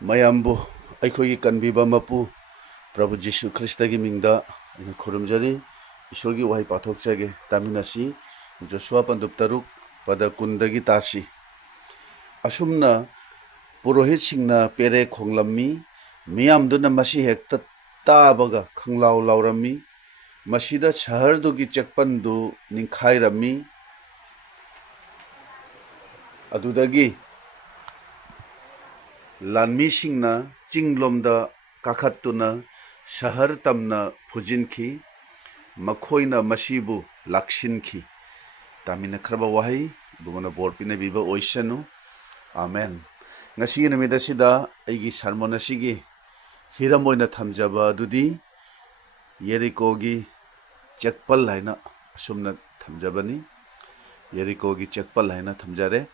ꯃꯌꯥꯝꯕꯨ ꯑꯩꯈꯣꯏꯒꯤ ꯀꯟꯕꯤꯕ ꯃꯄꯨ ꯄ꯭ꯔꯚꯨ ꯖꯤꯁꯨ ꯈ꯭ꯔꯤꯁꯇꯒꯤ ꯃꯤꯡꯗ ꯑꯩꯅ ꯈꯨꯔꯨꯝꯖꯔꯤ ꯏꯁꯣꯔꯒꯤ ꯋꯥꯍꯩ ꯄꯥꯊꯣꯛꯆꯒꯦ ꯇꯥꯃꯤꯟꯅꯁꯤ ꯖꯣꯁꯨꯋꯥ ꯄꯟꯗꯨꯞ 6 ꯄꯗ 10ꯗꯒꯤ ꯇꯥꯁꯤ ꯑꯁꯨꯝꯅ ꯄꯨꯔꯣꯍꯤꯠꯁꯤꯡꯅ ꯄꯦꯔꯦ ꯈꯣꯡꯂꯝꯃꯤ ꯃꯤꯌꯥꯝꯗꯨꯅ ꯃꯁꯤ ꯍꯦꯛꯇ ꯇꯥꯕꯒ ꯈꯪꯂꯥꯎ ꯂꯥꯎꯔꯝꯃꯤ ꯃꯁꯤꯗ ꯁꯍꯔꯗꯨꯒꯤ ꯆꯦꯛꯄꯟꯗꯨ ꯅꯤꯡꯈꯥꯏꯔꯝꯃꯤ ꯑꯗꯨꯗꯒꯤ ꯂꯥꯟꯃꯤꯁꯤꯡꯅ ꯆꯤꯡꯂꯣꯝꯗ ꯀꯥꯈꯠꯇꯨꯅ ꯁꯍꯔ ꯇꯝꯅ ꯐꯨꯖꯤꯟꯈꯤ ꯃꯈꯣꯏꯅ ꯃꯁꯤꯕꯨ ꯂꯥꯛꯁꯤꯟꯈꯤ ꯇꯥꯃꯤꯟꯅꯈ꯭ꯔꯕ ꯋꯥꯍꯩ ꯏꯕꯨꯡꯉꯣꯅ ꯕꯣꯔ ꯄꯤꯅꯕꯤꯕ ꯑꯣꯏꯁꯅꯨ ꯑꯥꯃꯦꯟ ꯉꯁꯤꯒꯤ ꯅꯨꯃꯤꯠ ꯑꯁꯤꯗ ꯑꯩꯒꯤ ꯁꯔꯃꯣꯟ ꯑꯁꯤꯒꯤ ꯍꯤꯔꯝ ꯑꯣꯏꯅ ꯊꯝꯖꯕ ꯑꯗꯨꯗꯤ ꯌꯦꯔꯤꯀꯣꯒꯤ ꯆꯦꯛꯄꯜ ꯍꯥꯏꯅ ꯑꯁꯨꯝꯅ ꯊꯝꯖꯕꯅꯤ ꯌꯦꯔꯤꯀꯣꯒꯤ ꯆꯦꯛꯄꯜ ꯍꯥꯏꯅ ꯊꯝꯖꯔꯦ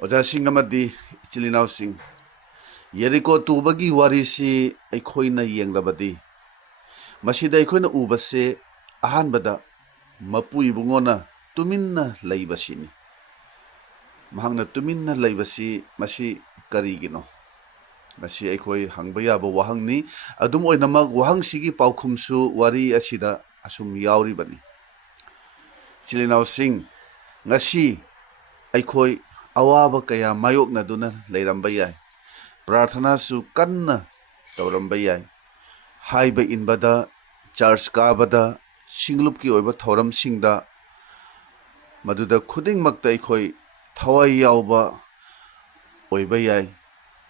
ꯑꯣꯖꯥꯁꯤꯡ ꯑꯃꯗꯤ ꯏꯆꯤꯜ ꯏꯅꯥꯎꯁꯤꯡ ꯌꯦꯔꯤꯀꯣ ꯇꯨꯕꯒꯤ ꯋꯥꯔꯤꯁꯤ ꯑꯩꯈꯣꯏꯅ ꯌꯦꯡꯂꯕꯗꯤ ꯃꯁꯤꯗ ꯑꯩꯈꯣꯏꯅ ꯎꯕꯁꯦ ꯑꯍꯥꯟꯕꯗ ꯃꯄꯨ ꯏꯕꯨꯡꯉꯣꯅ ꯇꯨꯃꯤꯟꯅ ꯂꯩꯕꯁꯤꯅꯤ ꯃꯍꯥꯛꯅ ꯇꯨꯃꯤꯟꯅ ꯂꯩꯕꯁꯤ ꯃꯁꯤ ꯀꯔꯤꯒꯤꯅꯣ ꯃꯁꯤ ꯑꯩꯈꯣꯏ ꯍꯪꯕ ꯌꯥꯕ ꯋꯥꯍꯪꯅꯤ ꯑꯗꯨꯝ ꯑꯣꯏꯅꯃꯛ ꯋꯥꯍꯪꯁꯤꯒꯤ ꯄꯥꯎꯈꯨꯝꯁꯨ ꯋꯥꯔꯤ ꯑꯁꯤꯗ ꯑꯁꯨꯝ ꯌꯥꯎꯔꯤꯕꯅꯤ ꯏꯆꯤꯜ ꯏꯅꯥꯎꯁꯤꯡ ꯉꯁꯤ ꯑꯩꯈꯣꯏ ꯑꯋꯥꯕ ꯀꯌꯥ ꯃꯥꯌꯣꯛꯅꯗꯨꯅ ꯂꯩꯔꯝꯕ ꯌꯥꯏ ꯄ꯭ꯔꯥꯔꯊꯅꯥꯁꯨ ꯀꯟꯅ ꯇꯧꯔꯝꯕ ꯌꯥꯏ ꯍꯥꯏꯕ ꯏꯟꯕꯗ ꯆꯔꯆ ꯀꯥꯕꯗ ꯁꯤꯡꯂꯨꯞꯀꯤ ꯑꯣꯏꯕ ꯊꯧꯔꯝꯁꯤꯡꯗ ꯃꯗꯨꯗ ꯈꯨꯗꯤꯡꯃꯛꯇ ꯑꯩꯈꯣꯏ ꯊꯋꯥꯏ ꯌꯥꯎꯕ ꯑꯣꯏꯕ ꯌꯥꯏ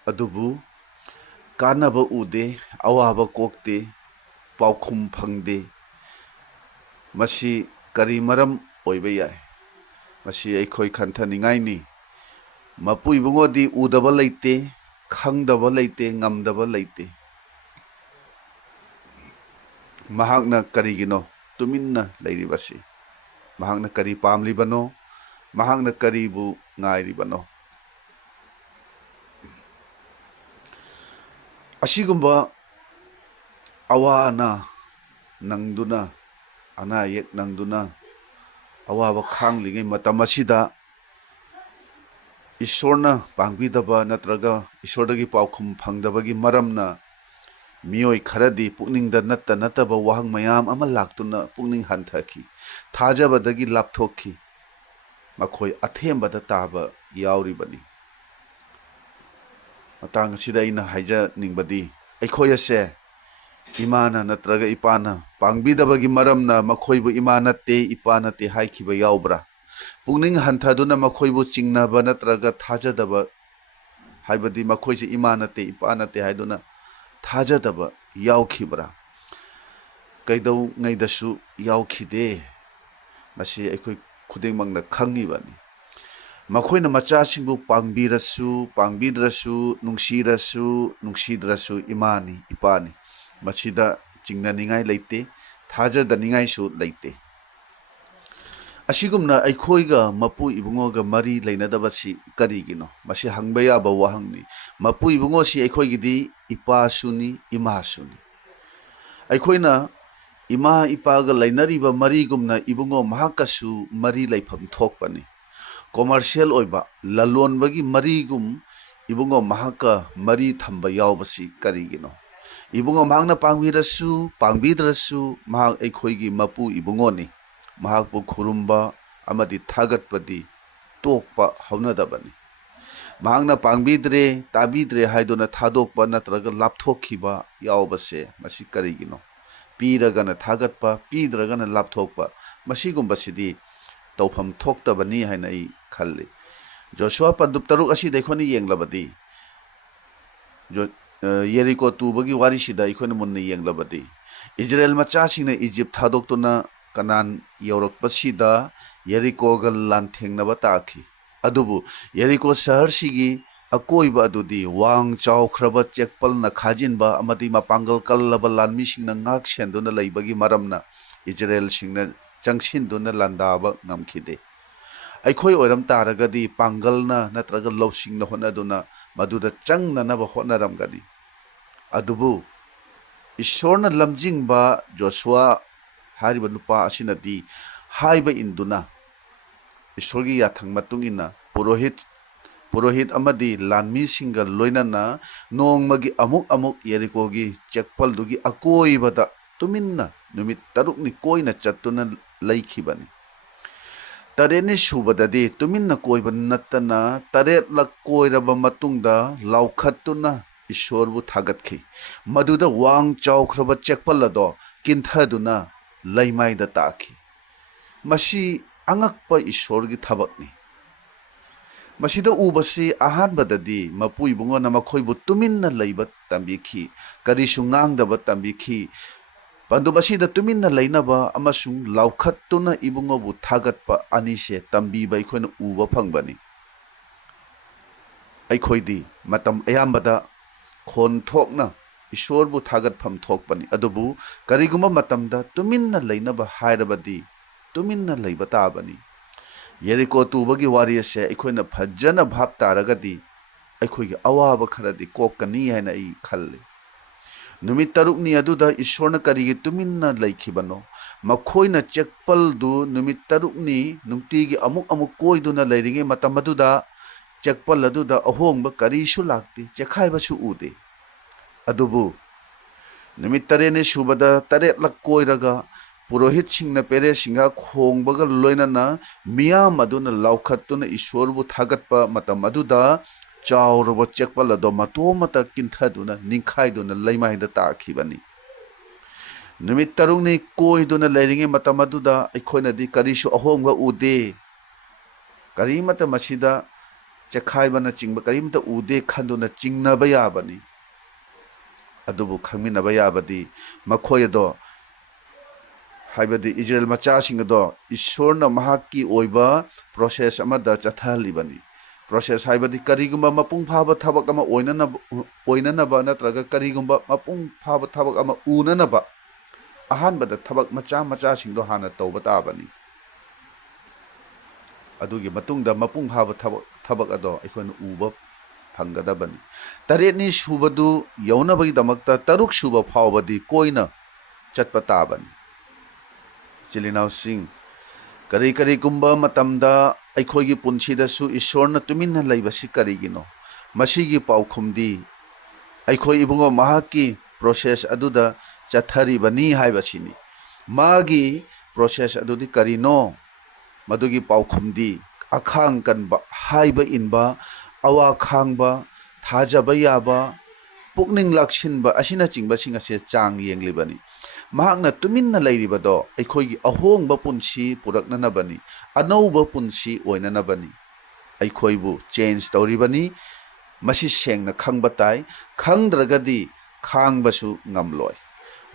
ꯑꯗꯨꯕꯨ ꯀꯥꯟꯅꯕ ꯎꯗꯦ ꯑꯋꯥꯕ ꯀꯣꯛꯇꯦ ꯄꯥꯎꯈꯨꯝ ꯐꯪꯗꯦ ꯃꯁꯤ ꯀꯔꯤ ꯃꯔꯝ ꯑꯣꯏꯕ ꯌꯥꯏ ꯃꯁꯤ ꯑꯩꯈꯣꯏ ꯈꯟꯊꯅꯤꯡꯉꯥꯏꯅꯤ ꯃꯄꯨ ꯏꯕꯨꯡꯉꯣꯗꯤ ꯎꯗꯕ ꯂꯩꯇꯦ ꯈꯪꯗꯕ ꯂꯩꯇꯦ ꯉꯝꯗꯕ ꯂꯩꯇꯦ ꯃꯍꯥꯛꯅ ꯀꯔꯤꯒꯤꯅꯣ ꯇꯨꯃꯤꯟꯅ ꯂꯩꯔꯤꯕꯁꯤ ꯃꯍꯥꯛꯅ ꯀꯔꯤ ꯄꯥꯝꯂꯤꯕꯅꯣ ꯃꯍꯥꯛꯅ ꯀꯔꯤꯕꯨ ꯉꯥꯏꯔꯤꯕꯅꯣ ꯑꯁꯤꯒꯨꯝꯕ ꯑꯋꯥ ꯑꯅꯥ ꯅꯪꯗꯨꯅ ꯑꯅꯥ ꯑꯌꯦꯛ ꯅꯪꯗꯨꯅ ꯑꯋꯥꯕ ꯈꯥꯡꯂꯤꯉꯩ ꯃꯇꯝ ꯑꯁꯤꯗ ꯏꯁꯣꯔꯅ ꯄꯥꯡꯕꯤꯗꯕ ꯅꯠꯇ꯭ꯔꯒ ꯏꯁꯣꯔꯗꯒꯤ ꯄꯥꯎꯈꯨꯝ ꯐꯪꯗꯕꯒꯤ ꯃꯔꯝꯅ ꯃꯤꯑꯣꯏ ꯈꯔꯗꯤ ꯄꯨꯛꯅꯤꯡꯗ ꯅꯠꯇꯕ ꯋꯥꯍꯪ ꯃꯌꯥꯝ ꯑꯃ ꯂꯥꯛꯇꯨꯅ ꯄꯨꯛꯅꯤꯡ ꯍꯟꯊꯈꯤ ꯊꯥꯖꯕꯗꯒꯤ ꯂꯥꯞꯊꯣꯛꯈꯤ ꯃꯈꯣꯏ ꯑꯊꯦꯝꯕꯗ ꯇꯥꯕ ꯌꯥꯎꯔꯤꯕꯅꯤ ꯃꯇꯥꯡ ꯑꯁꯤꯗ ꯑꯩꯅ ꯍꯥꯏꯖꯅꯤꯡꯕꯗꯤ ꯑꯩꯈꯣꯏ ꯑꯁꯦ ꯏꯃꯥꯅ ꯅꯠꯇ꯭ꯔꯒ ꯏꯄꯥꯅ ꯄꯥꯡꯕꯤꯗꯕꯒꯤ ꯃꯔꯝꯅ ꯃꯈꯣꯏꯕꯨ ꯏꯃꯥ ꯅꯠꯇꯦ ꯏꯄꯥ ꯅꯠꯇꯦ ꯍꯥꯏꯈꯤꯕ ꯌꯥꯎꯕ꯭ꯔꯥ ꯄꯨꯛꯅꯤꯡ ꯍꯟꯊꯗꯨꯅ ꯃꯈꯣꯏꯕꯨ ꯆꯤꯡꯅꯕ ꯅꯠꯇ꯭ꯔꯒ ꯊꯥꯖꯗꯕ ꯍꯥꯏꯕꯗꯤ ꯃꯈꯣꯏꯁꯦ ꯏꯃꯥ ꯅꯠꯇꯦ ꯏꯄꯥ ꯅꯠꯇꯦ ꯍꯥꯏꯗꯨꯅ ꯊꯥꯖꯗꯕ ꯌꯥꯎꯈꯤꯕ꯭ꯔꯥ ꯀꯩꯗꯧꯉꯩꯗꯁꯨ ꯌꯥꯎꯈꯤꯗꯦ ꯃꯁꯤ ꯑꯩꯈꯣꯏ ꯈꯨꯗꯤꯡꯃꯛꯅ ꯈꯪꯉꯤꯕꯅꯤ ꯃꯈꯣꯏꯅ ꯃꯆꯥꯁꯤꯡꯕꯨ ꯄꯥꯡꯕꯤꯔꯁꯨ ꯄꯥꯡꯕꯤꯗ꯭ꯔꯁꯨ ꯅꯨꯡꯁꯤꯔꯁꯨ ꯅꯨꯡꯁꯤꯗ꯭ꯔꯁꯨ ꯏꯃꯥꯅꯤ ꯏꯄꯥꯅꯤ ꯃꯁꯤꯗ ꯆꯤꯡꯅꯅꯤꯡꯉꯥꯏ ꯂꯩꯇꯦ ꯊꯥꯖꯗꯅꯤꯡꯉꯥꯏꯁꯨ ꯂꯩꯇꯦ ꯑꯁꯤꯒꯨꯝꯅ ꯑꯩꯈꯣꯏꯒ ꯃꯄꯨ ꯏꯕꯨꯡꯉꯣꯒ ꯃꯔꯤ ꯂꯩꯅꯗꯕꯁꯤ ꯀꯔꯤꯒꯤꯅꯣ ꯃꯁꯤ ꯍꯪꯕ ꯌꯥꯕ ꯋꯥꯍꯪꯅꯤ ꯃꯄꯨ ꯏꯕꯨꯡꯉꯣꯁꯤ ꯑꯩꯈꯣꯏꯒꯤꯗꯤ ꯏꯄꯥꯁꯨꯅꯤ ꯏꯃꯥꯁꯨꯅꯤ ꯑꯩꯈꯣꯏꯅ ꯏꯃꯥ ꯏꯄꯥꯒ ꯂꯩꯅꯔꯤꯕ ꯃꯔꯤꯒꯨꯝꯅ ꯏꯕꯨꯡꯉꯣ ꯃꯍꯥꯛꯀꯁꯨ ꯃꯔꯤ ꯂꯩꯐꯝ ꯊꯣꯛꯄꯅꯤ ꯀꯣꯃꯔꯁꯤꯌꯦꯜ ꯑꯣꯏꯕ ꯂꯂꯣꯟꯕꯒꯤ ꯃꯔꯤꯒꯨꯝ ꯏꯕꯨꯡꯉꯣ ꯃꯍꯥꯛꯀ ꯃꯔꯤ ꯊꯝꯕ ꯌꯥꯎꯕꯁꯤ ꯀꯔꯤꯒꯤꯅꯣ ꯏꯕꯨꯡꯉꯣ ꯃꯍꯥꯛꯅ ꯄꯥꯡꯕꯤꯔꯁꯨ ꯄꯥꯡꯕꯤꯗ꯭ꯔꯁꯨ ꯃꯍꯥꯛ ꯑꯩꯈꯣꯏꯒꯤ ꯃꯄꯨ ꯏꯕꯨꯡꯉꯣꯅꯤ ꯃꯍꯥꯛꯄꯨ ꯈꯨꯔꯨꯝꯕ ꯑꯃꯗꯤ ꯊꯥꯒꯠꯄꯗꯤ ꯇꯣꯛꯄ ꯍꯧꯅꯗꯕꯅꯤ ꯃꯍꯥꯛꯅ ꯄꯥꯡꯕꯤꯗ꯭ꯔꯦ ꯇꯥꯕꯤꯗ꯭ꯔꯦ ꯍꯥꯏꯗꯨꯅ ꯊꯥꯗꯣꯛꯄ ꯅꯠꯇ꯭ꯔꯒ ꯂꯥꯞꯊꯣꯛꯈꯤꯕ ꯌꯥꯎꯕꯁꯦ ꯃꯁꯤ ꯀꯔꯤꯒꯤꯅꯣ ꯄꯤꯔꯒꯅ ꯊꯥꯒꯠꯄ ꯄꯤꯗ꯭ꯔꯒꯅ ꯂꯥꯞꯊꯣꯛꯄ ꯃꯁꯤꯒꯨꯝꯕꯁꯤꯗꯤ ꯇꯧꯐꯝ ꯊꯣꯛꯇꯕꯅꯤ ꯍꯥꯏꯅ ꯑꯩ ꯈꯜꯂꯤ ꯖꯣꯁꯨꯋꯥ ꯄꯟꯗꯨꯞ 6 ꯑꯁꯤꯗ ꯑꯩꯈꯣꯏꯅ ꯌꯦꯡꯂꯕꯗꯤ ꯌꯦꯔꯤꯀꯣ ꯇꯨꯕꯒꯤ ꯋꯥꯔꯤꯁꯤꯗ ꯑꯩꯈꯣꯏꯅ ꯃꯨꯟꯅ ꯌꯦꯡꯂꯕꯗꯤ ꯏꯖꯔꯦꯜ ꯃꯆꯥꯁꯤꯡꯅ ꯏꯖꯤꯞ ꯊꯥꯗꯣꯛꯇꯨꯅ ꯀꯅꯥꯟ ꯌꯧꯔꯛꯄꯁꯤꯗ ꯌꯦꯔꯤꯀꯣꯒ ꯂꯥꯟꯊꯦꯡꯅꯕ ꯇꯥꯈꯤ ꯑꯗꯨꯕꯨ ꯌꯦꯔꯤꯀꯣ ꯁꯍꯔꯁꯤꯒꯤ ꯑꯀꯣꯏꯕ ꯑꯗꯨꯗꯤ ꯋꯥꯡ ꯆꯥꯎꯈ꯭ꯔꯕ ꯆꯦꯛꯄꯜꯅ ꯈꯥꯖꯤꯟꯕ ꯑꯃꯗꯤ ꯃꯄꯥꯡꯒꯜ ꯀꯜꯂꯕ ꯂꯥꯟꯃꯤꯁꯤꯡꯅ ꯉꯥꯛ ꯁꯦꯟꯗꯨꯅ ꯂꯩꯕꯒꯤ ꯃꯔꯝꯅ ꯏꯖꯔꯦꯜꯁꯤꯡꯅ ꯆꯪꯁꯤꯟꯗꯨꯅ ꯂꯥꯟꯗꯥꯕ ꯉꯝꯈꯤꯗꯦ ꯑꯩꯈꯣꯏ ꯑꯣꯏꯔꯝ ꯇꯥꯔꯒꯗꯤ ꯄꯥꯡꯒꯜꯅ ꯅꯠꯇ꯭ꯔꯒ ꯂꯧꯁꯤꯡꯅ ꯍꯣꯠꯅꯗꯨꯅ ꯃꯗꯨꯗ ꯆꯪꯅꯅꯕ ꯍꯣꯠꯅꯔꯝꯒꯅꯤ ꯑꯗꯨꯕꯨ ꯏꯁꯣꯔꯅ ꯂꯝꯖꯤꯡꯕ ꯖꯣꯁꯨꯋꯥ ꯍꯥꯏꯔꯤꯕ ꯅꯨꯄꯥ ꯑꯁꯤꯅꯗꯤ ꯍꯥꯏꯕ ꯏꯟꯗꯨꯅ ꯏꯁꯣꯔꯒꯤ ꯌꯥꯊꯪ ꯃꯇꯨꯡ ꯏꯟꯅ ꯄꯨꯔꯣꯍꯤꯠ पुरोहित अमदी लानमी सिंगल लोइनना नोंगमगी अमुक अमुक येरिकोगी चेकपलदुगी अकोइबदा तुमिन्ना नुमित तरुकनि कोइना चत्तुना लैखिबनी तरेनी सुबददी तुमिन्ना कोइब नत्तना तरेटलक कोइरबा मतुंगदा लाउखत्तुना ईश्वरबु थागतखि मदुदा वांग चाउख्रबा चेकपलदो किंथदुना लैमाइदा ताखि मसी अंगकपा ईश्वरगी थबकनि मसीदा उबसी अहानबददी मपु इबुंगोना मखोइबु तुमिन्ना लैबा तंबिखि करिसु ngang तंबिखि पंदुबसीदा तुमिन्ना लैनबा अमसुंग लाउखत्तुना इबुंगोबु थागतपा अनिसे तंबीबा अखोइना उबा फंगबनी अखोइदी मतम अयामबदा खोन थोकना ईश्वरबु थागतफम थोकपनी अदुबु करिगुमा मतमदा तुमिन्ना लैनबा हायरबदी तुमिन्ना लैबा ताबनी येरिको तुबगी वारी से अखोइना फजना भाव तारगदी अखोइगी अवाबा खरदी कोकनी हैना आई खल्ले नुमित तरुकनी अदुदा ईश्वरना करिगी तुमिन्ना लैखिबनो मखोइना चेकपलदु नुमित तरुकनी नुंगतीगी अमुक अमुक कोइदुना लैरिगे मतम अदुदा चेकपल अदुदा अहोंगबा करिसु लागती चेखाइबसु उदे अदुबु नुमित तरेने सुबदा तरेटलक कोइरगा पुरोहित सिंह पेरे सिंह खोंबग लोइनना मियाम अदुना लाउखत्तुना ईश्वरबु थागतपा मतम अदुदा चाउरब चेकपल अदो मतोमता किंथदुना निंखाइदुना लैमाइदा ताखिबनी नुमित तरुंगनी कोइदुना लैरिगे मतम अदुदा अखोइनदी करिसु अहोंगबा उदे करिमता मसिदा चेखाइबना चिंगबा करिमता उदे खंदुना चिंगनबा याबनी अदुबु खंगमिनबा याबदी मखोयदो हाइबदी इजराइल मचासिंगदो ईश्वरना महाकी ओइबा प्रोसेस अमदा चथालिबनी प्रोसेस हाइबदी करिगुंबा मपुंग फाबा थबक अमा ओइननबा नत्रगा करिगुंबा मपुंग फाबा थबक अमा उननबा अहानबदा थबक मचा मचासिंगदो हाना तौबा ताबनी अदुगी मतुंगदा मपुंग फाबा थबक अदो अखोइना उबा फंगदबनी तरेटनी सुबदु यौनबगी दमकता तरुक सुबा फावबदी कोइना चटपा ताबनी चिलिनाव सिंह करी करी गुंबा मतमदा अखोइगी पुंसीदसु ईश्वरना तुमिन्ना लैबसी करिगिनो मसीगी पाउखुमदी अखोइ इबुंगो महाकी प्रोसेस अदुदा चथरिबनी हाइबसिनी मागी प्रोसेस अदुदी करिनो मदुगी पाउखुमदी अखांग कनबा हाइबा इनबा अवा खांगबा थाजबा याबा पुकनिंग लक्षिनबा असिना चिंगबसिंग असे चांग येंगलिबनी महांगना तुमिन्ना लैरिबदो अखोइगी अहोंगबा पुंसी पुरकननबनी अनौबा पुंसी ओइननबनी अखोइबु चेंज तौरिबनी मसी सेंगना खंगबा ताई खंगद्रगदी खांगबसु ngamloi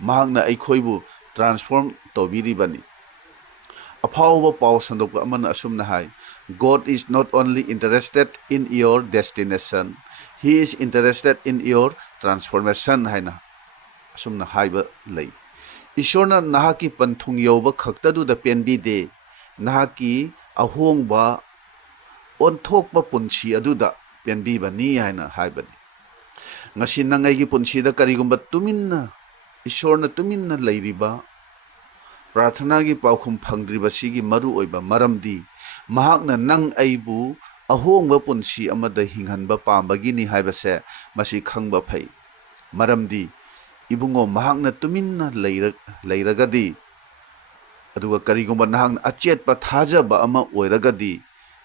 महांगना अखोइबु transform तौबिरिबनी अफावबा pav संदोकबा Amna असुमना hi God is not only interested in your destination, He is interested in your transformation haina asumna haiba lei ईश्वरना नाहाकी पंथुंग यौबा खक्तदुदा पेनबीदे नाहाकी अहोंगबा ओंथोकबा पुंसी अदुदा पेनबीबनी हाइना हाइबनी ngasi nangai gi punsida karigumba tuminna ईश्वरना तुमिन्ना लैरिबा प्रार्थना की पाउखुम फंगद्रिबा सिगी मरु ओइबा मरमदी महाकना नंग अइबु अहोंगबा पुंसी अमदा हिंगहनबा पामबगिनी हाइबसे मसी खंगबा फै मरमदी इबुंगो महाकना तुमिन्ना लैरगदी अदुगा करिगुंबा नाहकना अचेतपा थाजबा अमा ओइरगदी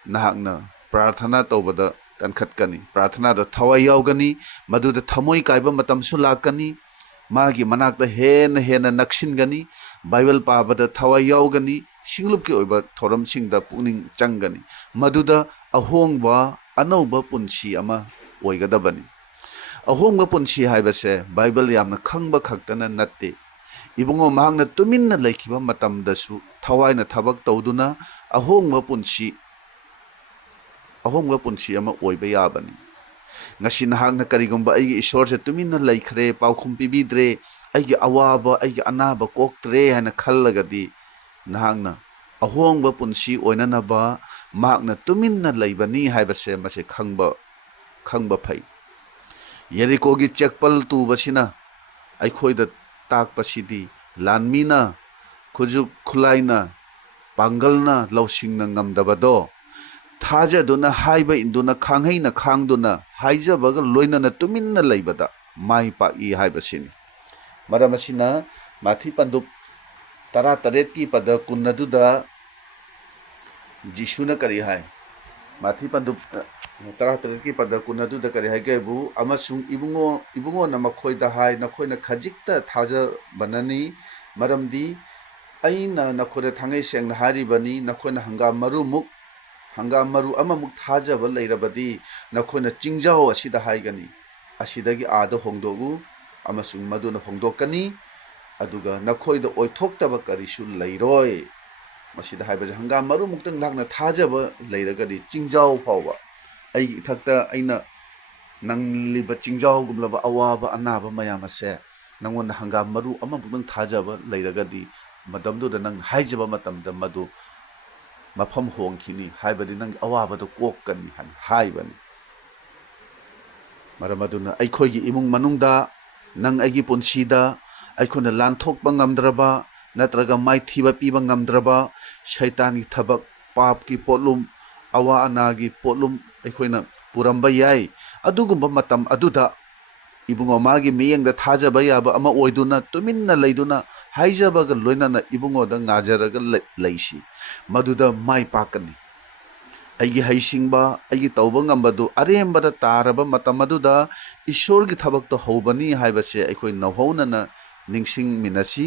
नाहकना प्रार्थना तौबदा कनखतकनी प्रार्थना दा थवाई यावगनी मदुदा थमोई काइबा मतमसु लाकनी मागी मनाकता हेन हेन नक्सिनगनी बाइबल पाबदा थवाई यावगनी सिंगलुपकी ओइबा थोरमसिंगदा पुनिंग चंगनी मदुदा अहोंगबा अनौबा पुंसी अमा ओइगदबनी अहोंगबा पुंसी हाइबसे बाइबल यामना खंगबा खक्तना नत्ते इबुंगो महांगना तुमिन्ना लैखिबा मतमदसु थवाइना थबक तौदुना अहोंगबा पुंसी अमा ओइबा याबनी ngasi nahakna karigumba aigi ईश्वर से तुमिन्ना लैखरे पाउखुम पिबिद्रे aigi awaba aigi anaba koktre hana khallagadi nahakna ahongba punsi oinanaba makna tuminna leibani haibase mase khangba phai yeriko gi chekpal tu basina aikhoida takpasidi lanmina khujuk khulaina pangalna lausingna ngamdabado थाजदुना हाइबा इंदुना खांगैना खांगदुना हाइजबगा लोइनना तुमिन्ना लैबदा माइ पाई हाइबसिनी मरमसिना माथि पंदुप तरा तरेत की पद कुन्नदुदा जिशुना करी हाय माथि पंदुप तरा तरेत की पद कुन्नदुदा करी हाय गेबु अमसुंग इबुंगो न मखोइदा हाय नखोइना खजिकता थाज बननी मरमदी अइना नखोरे थांगै सेंगना हारिबनी नखोइना हंगाम मरु अममुक थाजब लैरबदी नखोइना चिंजाओ असिदा हाइगनी असिदगी आदा होंदोगु अमसुंग मदुना होंदोकनी अदुगा नखोइदा ओइथोक्तब करिसु लैरोय मसिदा हाइबजे हंगाम मरु मुक्तंग लाकना थाजब लैरगदी चिंजाओ फावबा अइगी इथक्ता अइना नंगलिबा चिंजाओ गुमलबा अवाबा अनाबा मयामसे नंगोंदा हंगाम मरु अममुक्तंग थाजब लैरगदी मदमदुदा नंग हाइजबा मतमदा मदु मफम होंखिनी हाइबदी नंग अवाबदो कोक्कनी हाइबनी मरमदुना अइखोइगी इमुंग मनुंगदा नंग अइगी पुंसीदा अइखोना लानथोकबा ngamdraba नत्रगा माइथीबा पीबा ngamdraba शैतानी थबक पाप की पोलुम अवा अनागी पोलुम अइखोइना पुरंबा याय अदुगुंबा मतम अदुदा इबुंगो मागी मियंगदा थाजबा याबा अमा ओइदुना तुमिन्ना लैदुना हाइजबगा लोइनाना इबुंगोदा ngaजरगा लैसी मदुदा माइ पाकनी अइगी हैसिंगबा अइगी तौबा ngambadu अरेमबदा तारबा मतम अदुदा ईश्वरगी थबकतो हौबनी हाइबसे अइखोइ नौहौनना निंगसिंग मिनसी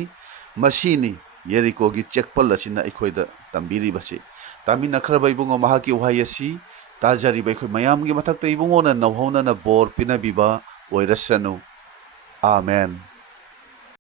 मसीनी येरिकोगी चेकपल असिना अइखोइदा तंबिरिबसे तामिनखरबा इबुंगो महाकी वहायसी ताजरिबा अइखोइ मयामगी मथक्ता इबुंगोना नौहौनना बोर पिनबिबा ओइरसनु आमेन।